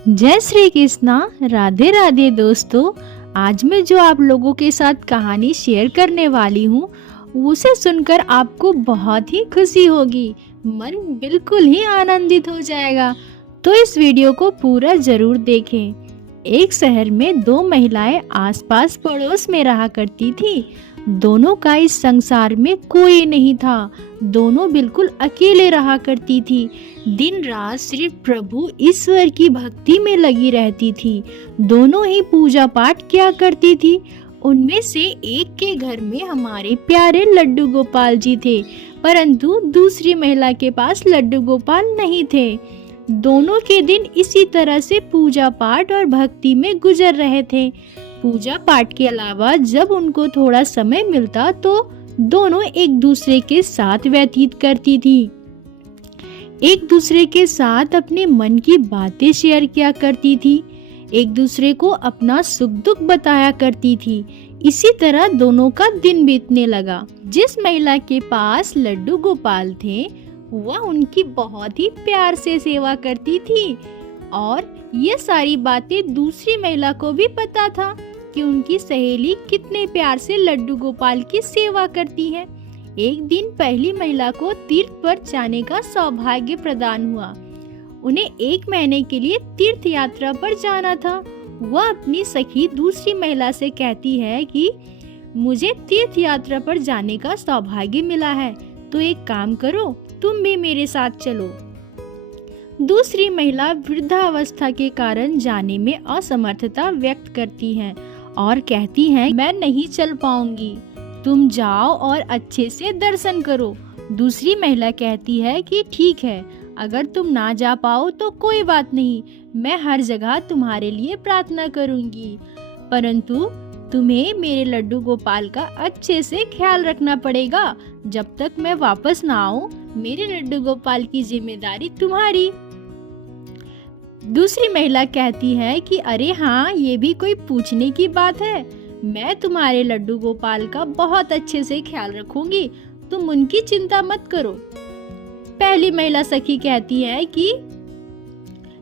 जय श्री कृष्णा। राधे राधे दोस्तों। आज मैं जो आप लोगों के साथ कहानी शेयर करने वाली हूँ उसे सुनकर आपको बहुत ही खुशी होगी, मन बिल्कुल ही आनंदित हो जाएगा। तो इस वीडियो को पूरा जरूर देखें। एक शहर में दो महिलाएं आसपास पड़ोस में रहा करती थी। दोनों का इस संसार में कोई नहीं था। दोनों बिल्कुल अकेले रहा करती थी। दिन रात सिर्फ प्रभु ईश्वर की भक्ति में लगी रहती थी। दोनों ही पूजा पाठ किया करती थी। उनमें से एक के घर में हमारे प्यारे लड्डू गोपाल जी थे, परंतु दूसरी महिला के पास लड्डू गोपाल नहीं थे। दोनों के दिन इसी तरह से पूजा पाठ और भक्ति में गुजर रहे थे। पूजा पाठ के अलावा जब उनको थोड़ा समय मिलता तो दोनों एक दूसरे के साथ व्यतीत करती थी। एक दूसरे के साथ अपने मन की बातें शेयर किया करती थी। एक दूसरे को अपना सुख दुख बताया करती थी। इसी तरह दोनों का दिन बीतने लगा। जिस महिला के पास लड्डू गोपाल थे वह उनकी बहुत ही प्यार से सेवा करती थी और ये सारी बातें दूसरी महिला को भी पता था कि उनकी सहेली कितने प्यार से लड्डू गोपाल की सेवा करती है। एक दिन पहली महिला को तीर्थ पर जाने का सौभाग्य प्रदान हुआ। उन्हें 1 महीने के लिए तीर्थ यात्रा पर जाना था। वह अपनी सखी दूसरी महिला से कहती है कि मुझे तीर्थ यात्रा पर जाने का सौभाग्य मिला है, तो एक काम करो, तुम भी मेरे साथ चलो। दूसरी महिला वृद्धावस्था के कारण जाने में असमर्थता व्यक्त करती है और कहती है मैं नहीं चल पाऊंगी, तुम जाओ और अच्छे से दर्शन करो। दूसरी महिला कहती है कि ठीक है, अगर तुम ना जा पाओ तो कोई बात नहीं, मैं हर जगह तुम्हारे लिए प्रार्थना करूंगी, परंतु तुम्हें मेरे लड्डू गोपाल का अच्छे से ख्याल रखना पड़ेगा। जब तक मैं वापस ना आऊं, मेरे लड्डू गोपाल की जिम्मेदारी तुम्हारी। दूसरी महिला कहती है कि अरे हाँ, ये भी कोई पूछने की बात है, मैं तुम्हारे लड्डू गोपाल का बहुत अच्छे से ख्याल रखूंगी, तुम उनकी चिंता मत करो। पहली महिला सखी कहती है कि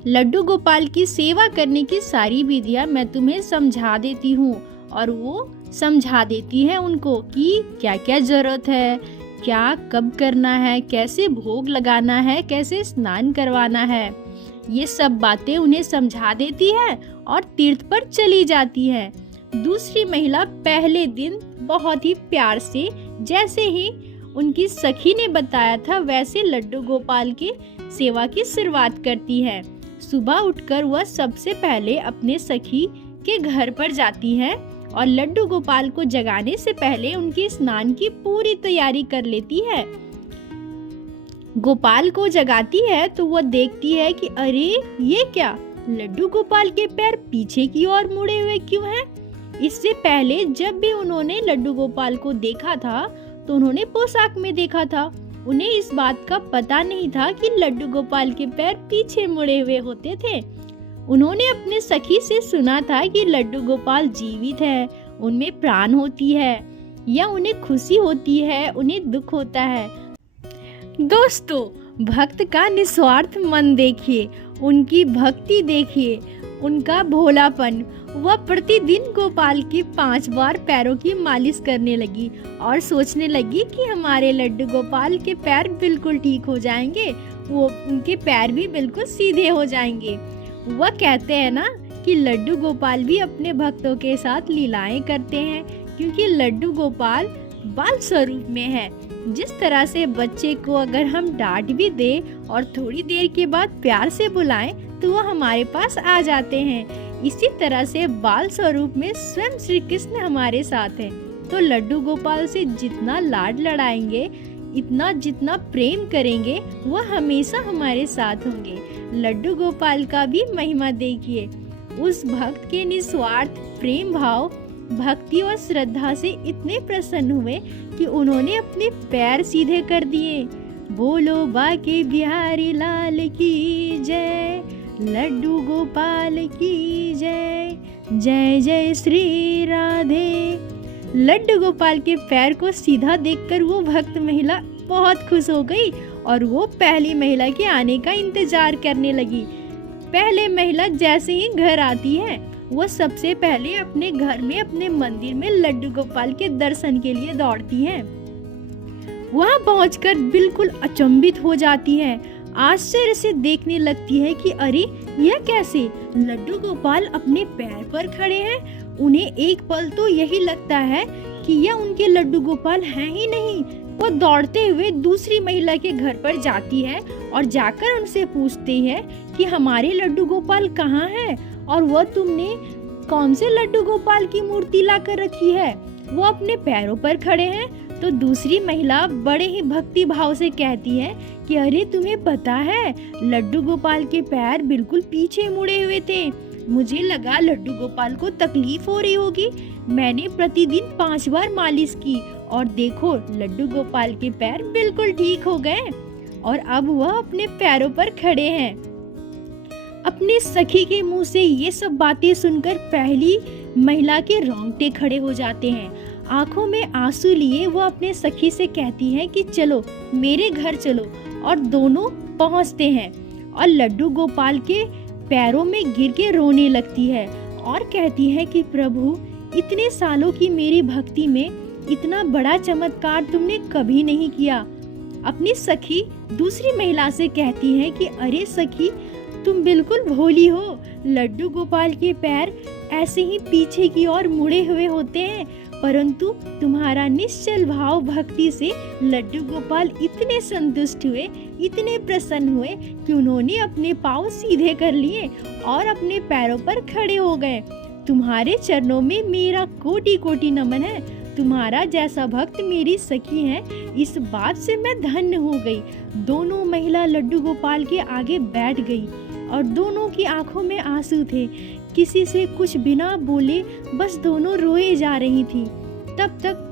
लड्डू गोपाल की सेवा करने की सारी विधियां मैं तुम्हें समझा देती हूँ, और वो समझा देती है उनको कि क्या क्या जरूरत है, क्या कब करना है, कैसे भोग लगाना है, कैसे स्नान करवाना है। ये सब बातें उन्हें समझा देती है और तीर्थ पर चली जाती है। दूसरी महिला पहले दिन बहुत ही प्यार से, जैसे ही उनकी सखी ने बताया था वैसे लड्डू गोपाल की सेवा की शुरुआत करती है। सुबह उठकर वह सबसे पहले अपने सखी के घर पर जाती है और लड्डू गोपाल को जगाने से पहले उनके स्नान की पूरी तैयारी कर लेती है। गोपाल को जगाती है तो वह देखती है कि अरे ये क्या, लड्डू गोपाल के पैर पीछे की ओर मुड़े हुए क्यों हैं? इससे पहले जब भी उन्होंने लड्डू गोपाल को देखा था तो उन्होंने पोशाक में देखा था। उन्हें इस बात का पता नहीं था कि लड्डू गोपाल के पैर पीछे मुड़े हुए होते थे। उन्होंने अपने सखी से सुना था कि लड्डू गोपाल जीवित है, उनमें प्राण होती है, या उन्हें खुशी होती है, उन्हें दुख होता है। दोस्तों, भक्त का निस्वार्थ मन देखिए, उनकी भक्ति देखिए, उनका भोलापन। वह प्रतिदिन गोपाल के 5 बार पैरों की मालिश करने लगी और सोचने लगी कि हमारे लड्डू गोपाल के पैर बिल्कुल ठीक हो जाएंगे, वो उनके पैर भी बिल्कुल सीधे हो जाएंगे। वह कहते हैं ना कि लड्डू गोपाल भी अपने भक्तों के साथ लीलाएं करते हैं, क्योंकि लड्डू गोपाल बाल स्वरूप में है। जिस तरह से बच्चे को अगर हम डांट भी दें और थोड़ी देर के बाद प्यार से बुलाएं तो वो हमारे पास आ जाते हैं, इसी तरह से बाल स्वरूप में स्वयं श्री कृष्ण हमारे साथ हैं। तो लड्डू गोपाल से जितना लाड लड़ाएंगे, इतना जितना प्रेम करेंगे, वह हमेशा हमारे साथ होंगे। लड्डू गोपाल का भी महिमा देखिए। उस भक्त के निस्वार्थ प्रेम भाव, भक्ति और श्रद्धा से इतने प्रसन्न हुए कि उन्होंने अपने पैर सीधे कर दिए। बोलो बाके बिहारी लाल की जय, लड्डू गोपाल की जय, जय जय श्री राधे। लड्डू गोपाल के पैर को सीधा देखकर वो भक्त महिला बहुत खुश हो गई और वो पहली महिला के आने का इंतजार करने लगी। पहले महिला जैसे ही घर आती है वह सबसे पहले अपने घर में अपने मंदिर में लड्डू गोपाल के दर्शन के लिए दौड़ती है। वहां पहुंचकर बिल्कुल अचंभित हो जाती है, आश्चर्य से देखने लगती है कि अरे यह कैसे, लड्डू गोपाल अपने पैर पर खड़े हैं। उन्हें एक पल तो यही लगता है कि यह उनके लड्डू गोपाल हैं ही नहीं। वो दौड़ते हुए दूसरी महिला के घर पर जाती है और जाकर उनसे पूछती है कि हमारे लड्डू गोपाल कहाँ हैं और वह तुमने कौन से लड्डू गोपाल की मूर्ति लाकर रखी है, वो अपने पैरों पर खड़े हैं। तो दूसरी महिला बड़े ही भक्ति भाव से कहती है कि अरे तुम्हें पता है लड्डू गोपाल के पैर बिल्कुल पीछे मुड़े हुए थे, मुझे लगा लड्डू गोपाल को तकलीफ हो रही होगी। मैंने प्रतिदिन 5 बार मालिश की और देखो लड्डू गोपाल के पैर बिल्कुल ठीक हो गए और अब वह अपने पैरों पर खड़े हैं। अपने सखी के मुंह से ये सब बातें सुनकर पहली महिला के रोंगटे खड़े हो जाते हैं। आंखों में आंसू लिए वो अपने सखी से कहती है कि चलो मेरे घर चलो, और दोनों पहुंचते हैं और लड्डू गोपाल के पैरों में गिर के रोने लगती है और कहती है कि प्रभु, इतने सालों की मेरी भक्ति में इतना बड़ा चमत्कार तुमने कभी नहीं किया। अपनी सखी दूसरी महिला से कहती है कि अरे सखी, तुम बिल्कुल भोली हो, लड्डू गोपाल के पैर ऐसे ही पीछे की ओर मुड़े हुए होते हैं, परंतु तुम्हारा निश्चल भाव भक्ति से लड्डू गोपाल इतने संतुष्ट हुए, इतने प्रसन्न हुए कि उन्होंने अपने पांव सीधे कर लिए और अपने पैरों पर खड़े हो गए। तुम्हारे चरणों में मेरा कोटि कोटि नमन है। तुम्हारा जैसा भक्त मेरी सखी है, इस बात से मैं धन्य हो गई। दोनों महिला लड्डू गोपाल के आगे बैठ गई और दोनों की आंखों में आंसू थे। किसी से कुछ बिना बोले बस दोनों रोए जा रही थी। तब तक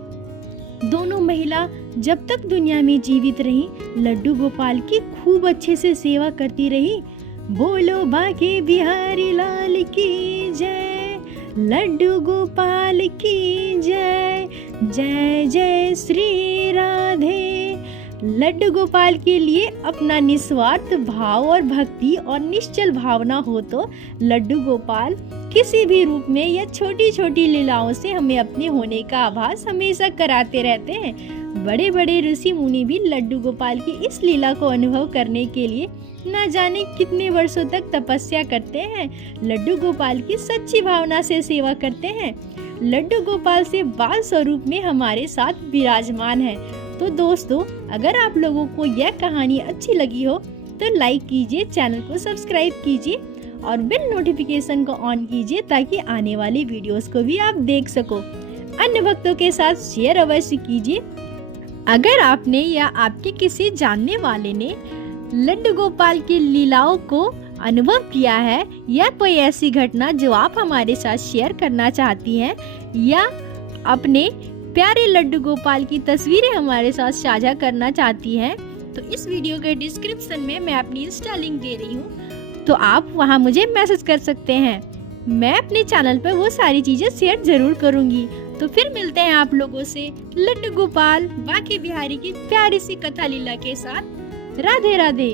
दोनों महिला जब तक दुनिया में जीवित रही लड्डू गोपाल की खूब अच्छे से सेवा करती रही। बोलो बाके बिहारी लाल की जय, लड्डू गोपाल की जय, जय जय श्री राधे। लड्डू गोपाल के लिए अपना निस्वार्थ भाव और भक्ति और निश्चल भावना हो तो लड्डू गोपाल किसी भी रूप में या छोटी छोटी लीलाओं से हमें अपने होने का आभास हमेशा कराते रहते हैं। बड़े बड़े ऋषि मुनि भी लड्डू गोपाल की इस लीला को अनुभव करने के लिए न जाने कितने वर्षों तक तपस्या करते हैं, लड्डू गोपाल की सच्ची भावना से सेवा करते हैं। लड्डू गोपाल से बाल स्वरूप में हमारे साथ विराजमान है। तो दोस्तों, अगर आप लोगों को यह कहानी अच्छी लगी हो तो लाइक कीजिए, चैनल को सब्सक्राइब कीजिए और बेल नोटिफिकेशन को ऑन कीजिए ताकि आने वाली वीडियोस को भी आप देख सको। अन्य भक्तों के साथ शेयर अवश्य कीजिए। अगर आपने या आपके किसी जानने वाले ने लड्डू गोपाल की लीलाओं को अनुभव किया है या कोई ऐसी घटना जो आप हमारे साथ शेयर करना चाहती हैं या अपने प्यारे लड्डू गोपाल की तस्वीरें हमारे साथ साझा करना चाहती हैं, तो इस वीडियो के डिस्क्रिप्शन में मैं अपनी इंस्टा लिंक दे रही हूँ, तो आप वहाँ मुझे मैसेज कर सकते हैं। मैं अपने चैनल पर वो सारी चीज़ें शेयर जरूर करूँगी। तो फिर मिलते हैं आप लोगों से लड्डू गोपाल बाके बिहारी की प्यारी सी कथा लीला के साथ। राधे राधे।